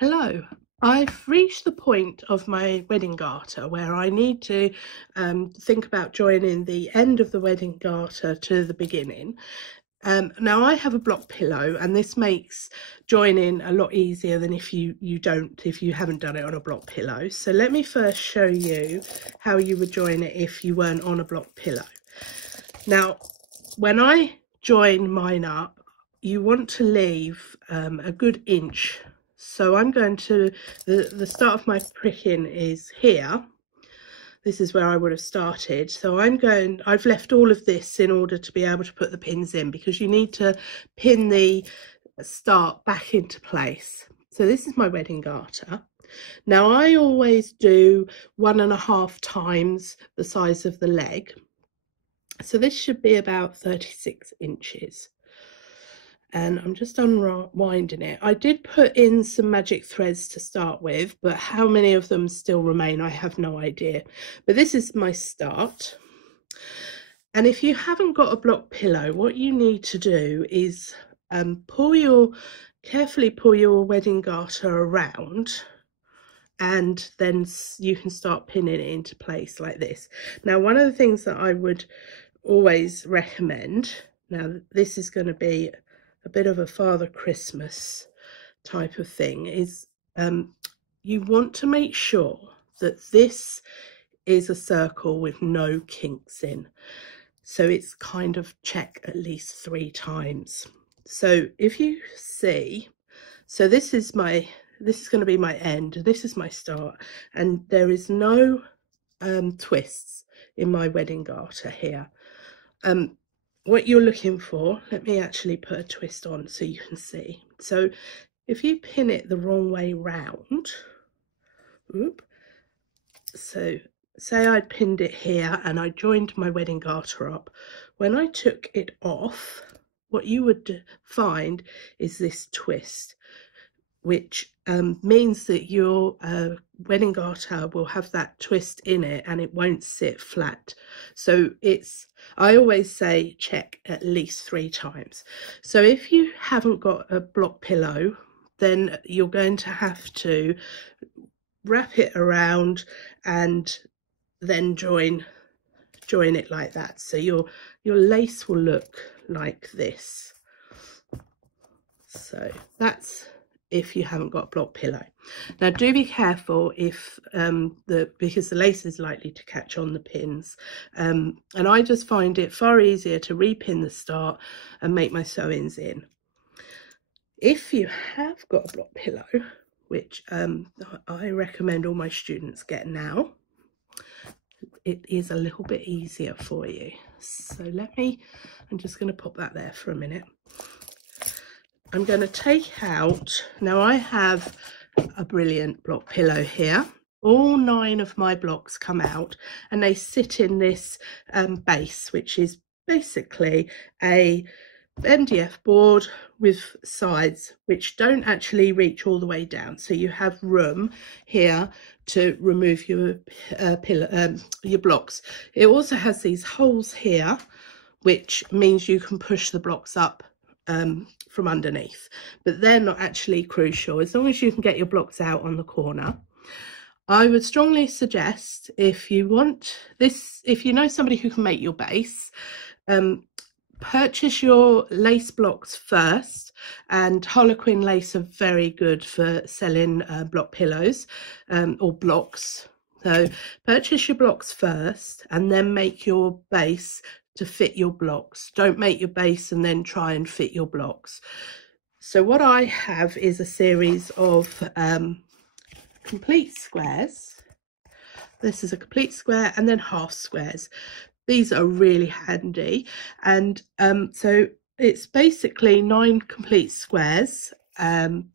Hello. I've reached the point of my wedding garter where I need to think about joining the end of the wedding garter to the beginning. Now I have a block pillow, and this makes joining a lot easier than if you haven't done it on a block pillow. So let me first show you how you would join it if you weren't on a block pillow. Now, when I join mine up, you want to leave a good inch. So I'm going to, the start of my pricking is here. This is where I would have started. So I've left all of this in order to be able to put the pins in, because you need to pin the start back into place. So this is my wedding garter. Now I always do 1.5 times the size of the leg. So this should be about 36 inches. And I'm just unwinding it. I did put in some magic threads to start with, but how many of them still remain, I have no idea. But this is my start. And if you haven't got a block pillow, what you need to do is carefully pull your wedding garter around, and then you can start pinning it into place like this. Now, one of the things that I would always recommend, now this is going to be a bit of a Father Christmas type of thing, is you want to make sure that this is a circle with no kinks in. So it's kind of check at least 3 times. So if you see, so this is going to be my end, this is my start, and there is no twists in my wedding garter here. What you're looking for, let me actually put a twist on so you can see. So if you pin it the wrong way round, so say I pinned it here and I joined my wedding garter up, when I took it off, what you would find is this twist, which means that your wedding garter will have that twist in it and it won't sit flat. So I always say check at least 3 times. So if you haven't got a block pillow, then you're going to have to wrap it around and then join it like that. So your lace will look like this. So that's if you haven't got a block pillow. Now do be careful because the lace is likely to catch on the pins, and I just find it far easier to repin the start and make my sewings in. If you have got a block pillow, which I recommend all my students get now, it is a little bit easier for you. So I'm just going to pop that there for a minute. I'm going to take out, now I have a brilliant block pillow here. All 9 of my blocks come out and they sit in this base, which is basically a MDF board with sides which don't actually reach all the way down. So you have room here to remove your blocks. It also has these holes here, which means you can push the blocks up from underneath, but they're not actually crucial as long as you can get your blocks out on the corner. I would strongly suggest, if you want this, if you know somebody who can make your base, purchase your lace blocks first, and Harlequin lace are very good for selling block pillows or blocks. So purchase your blocks first and then make your base to fit your blocks. Don't make your base and then try and fit your blocks. So what I have is a series of complete squares. This is a complete square, and then half squares. These are really handy, and so it's basically 9 complete squares, and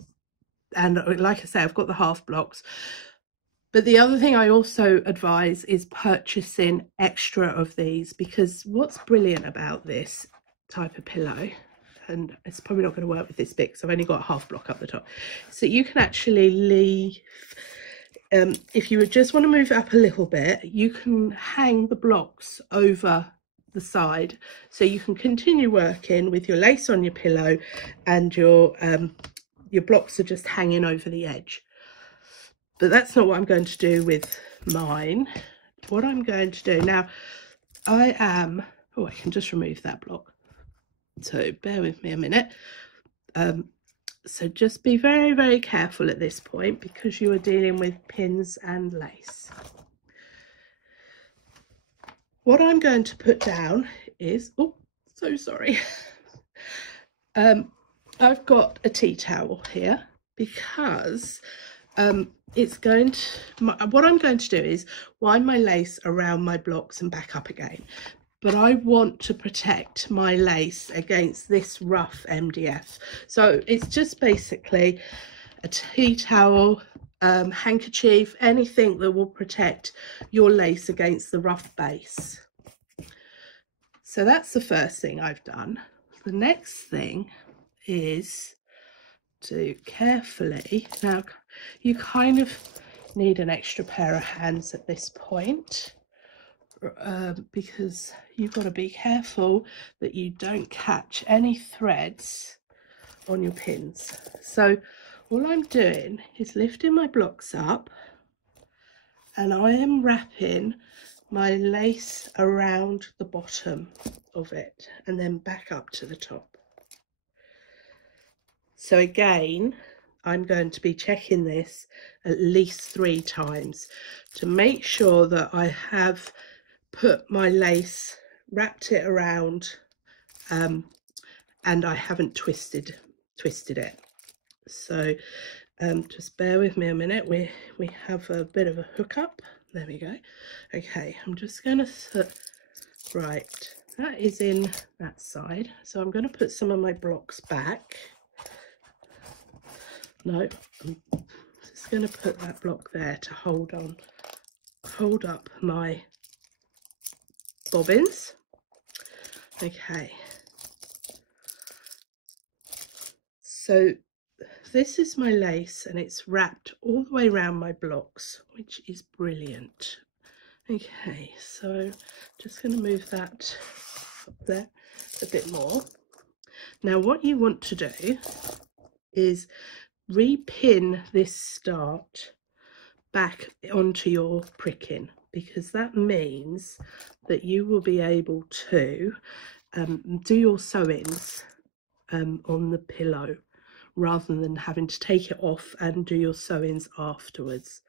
like I say, I've got the half blocks. But the other thing I also advise is purchasing extra of these, because what's brilliant about this type of pillow, and it's probably not going to work with this bit because I've only got a half block up the top, so you can actually leave, if you would just want to move it up a little bit, you can hang the blocks over the side, so you can continue working with your lace on your pillow and your your blocks are just hanging over the edge. But that's not what I'm going to do with mine. What I'm going to do now, I can just remove that block. So bear with me a minute. So just be very, very careful at this point because you are dealing with pins and lace. What I'm going to put down is, oh, so sorry. I've got a tea towel here because it's going to, what I'm going to do is wind my lace around my blocks and back up again. But I want to protect my lace against this rough MDF. So it's just basically a tea towel, handkerchief, anything that will protect your lace against the rough base. So that's the first thing I've done. The next thing is to carefully, now you kind of need an extra pair of hands at this point, because you've got to be careful that you don't catch any threads on your pins. So all I'm doing is lifting my blocks up and I am wrapping my lace around the bottom of it and then back up to the top. So again, I'm going to be checking this at least 3 times to make sure that I have put my lace, wrapped it around, and I haven't twisted it. So just bear with me a minute. We have a bit of a hookup. There we go. Okay, I'm just going to put, right, that is in that side. So I'm going to put some of my blocks back. No, I'm just going to put that block there to hold up my bobbins. Okay, so this is my lace and it's wrapped all the way around my blocks, which is brilliant. Okay, so just going to move that up there a bit more. Now what you want to do is repin this start back onto your pricking, because that means that you will be able to do your sewings on the pillow rather than having to take it off and do your sewings afterwards.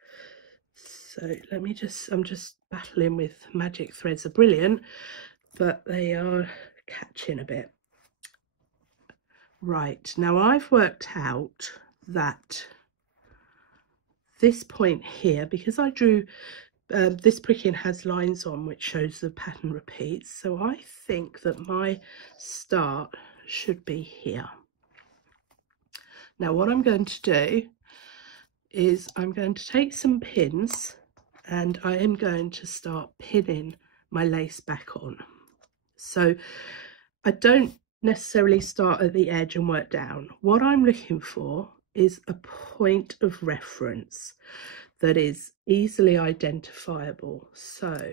So let me just, I'm just battling with magic threads. Are brilliant, but they are catching a bit. Right, now I've worked out that this point here, because I drew this pricking has lines on which shows the pattern repeats, so I think that my start should be here. Now what I'm going to do is I'm going to take some pins and I am going to start pinning my lace back on. So I don't necessarily start at the edge and work down. What I'm looking for is a point of reference that is easily identifiable. So,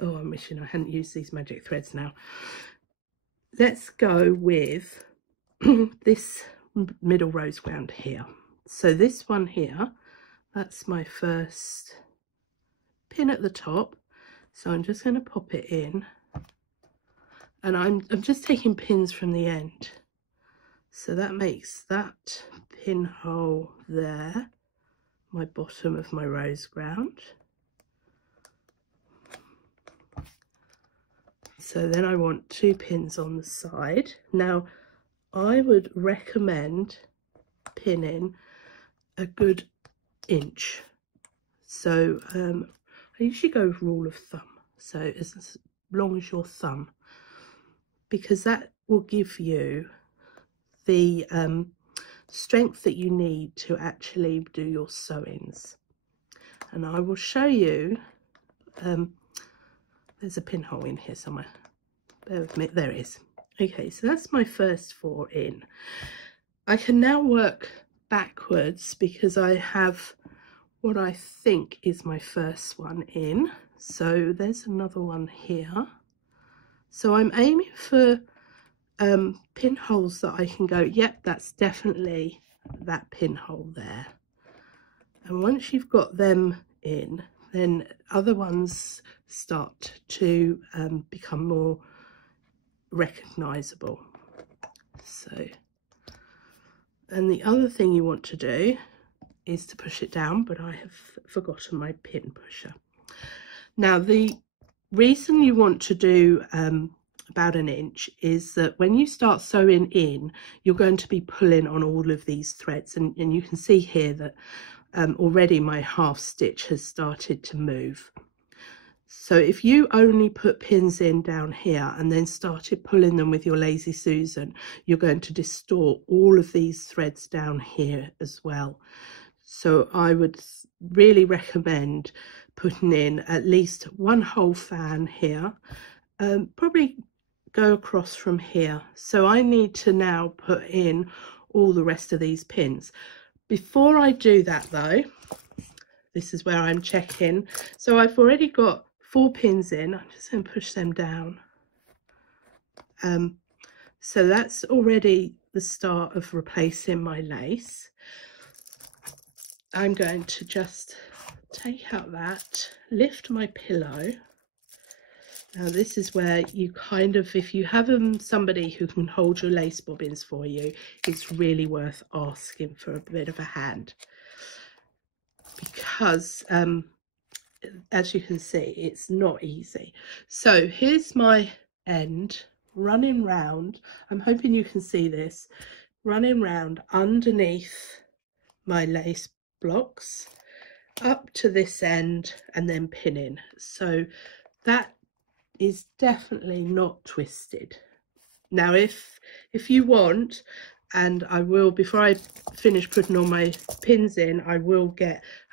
oh, I'm wishing I hadn't used these magic threads now. Let's go with this middle rose ground here. So this one here, that's my first pin at the top. So I'm just going to pop it in, and I'm just taking pins from the end. So that makes that pinhole there my bottom of my rose ground. So then I want 2 pins on the side. Now I would recommend pinning a good inch. So I usually go with rule of thumb, so as long as your thumb, because that will give you the strength that you need to actually do your sewings. And I will show you, there's a pinhole in here somewhere, bear with me, there it is. Okay, so that's my first 4 in. I can now work backwards because I have what I think is my first one in. So there's another one here. So I'm aiming for pinholes that I can go, yep, that's definitely that pinhole there. And once you've got them in, then other ones start to become more recognizable. So, and the other thing you want to do is to push it down, but I have forgotten my pin pusher. Now, the reason you want to do about an inch is that when you start sewing in, you're going to be pulling on all of these threads, and you can see here that already my half stitch has started to move. So if you only put pins in down here and then started pulling them with your Lazy Susan, you're going to distort all of these threads down here as well. So I would really recommend putting in at least one whole fan here, probably go across from here. So I need to now put in all the rest of these pins. Before I do that though, this is where I'm checking. So I've already got 4 pins in. I'm just going to push them down. So that's already the start of replacing my lace. I'm going to just take out that, lift my pillow. Now this is where you kind of, if you have somebody who can hold your lace bobbins for you, it's really worth asking for a bit of a hand, because as you can see, it's not easy. So here's my end running round. I'm hoping you can see this, running round underneath my lace blocks up to this end and then pinning. So that is definitely not twisted. Now if you want, and I will, before I finish putting all my pins in, I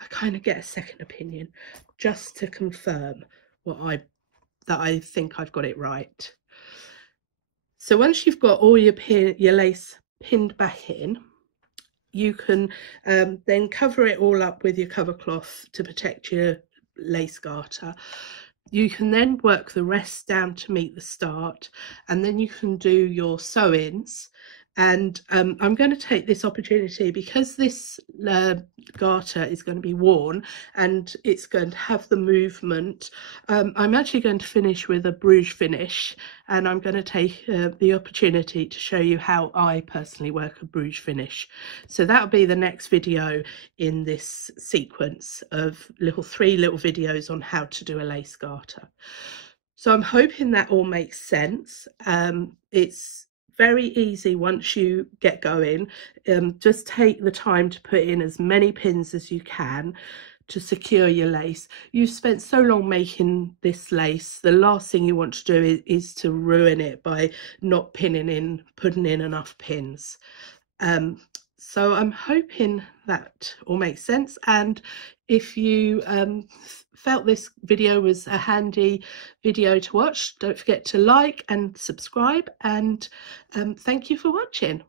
kind of get a second opinion just to confirm that I think I've got it right. So once you've got all your lace pinned back in, you can then cover it all up with your cover cloth to protect your lace garter. You can then work the rest down to meet the start, and then you can do your sew-ins. And I'm going to take this opportunity, because this garter is going to be worn and it's going to have the movement. I'm actually going to finish with a Bruges finish, and I'm going to take the opportunity to show you how I personally work a Bruges finish. So that'll be the next video in this sequence of 3 little videos on how to do a lace garter. So I'm hoping that all makes sense. It's very easy once you get going. Just take the time to put in as many pins as you can to secure your lace. You've spent so long making this lace, the last thing you want to do is to ruin it by not putting in enough pins. So I'm hoping that all makes sense, and if you felt this video was a handy video to watch, don't forget to like and subscribe, and thank you for watching.